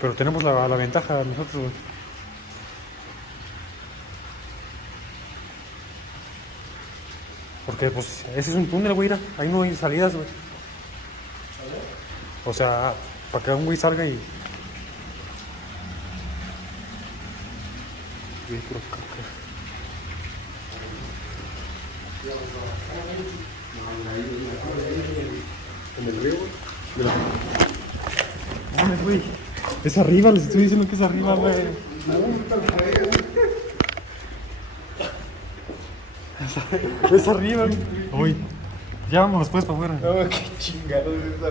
Pero tenemos la ventaja nosotros, güey. Porque, pues, ese es un túnel, güey, mira, ahí no hay salidas, güey. O sea, para que un güey salga y... Vehículo caca. En el río, güey. Mames, güey. Es arriba, les estoy diciendo que es arriba, güey. Es arriba, güey. Uy, ya vámonos pues para afuera. No, qué chingados es esa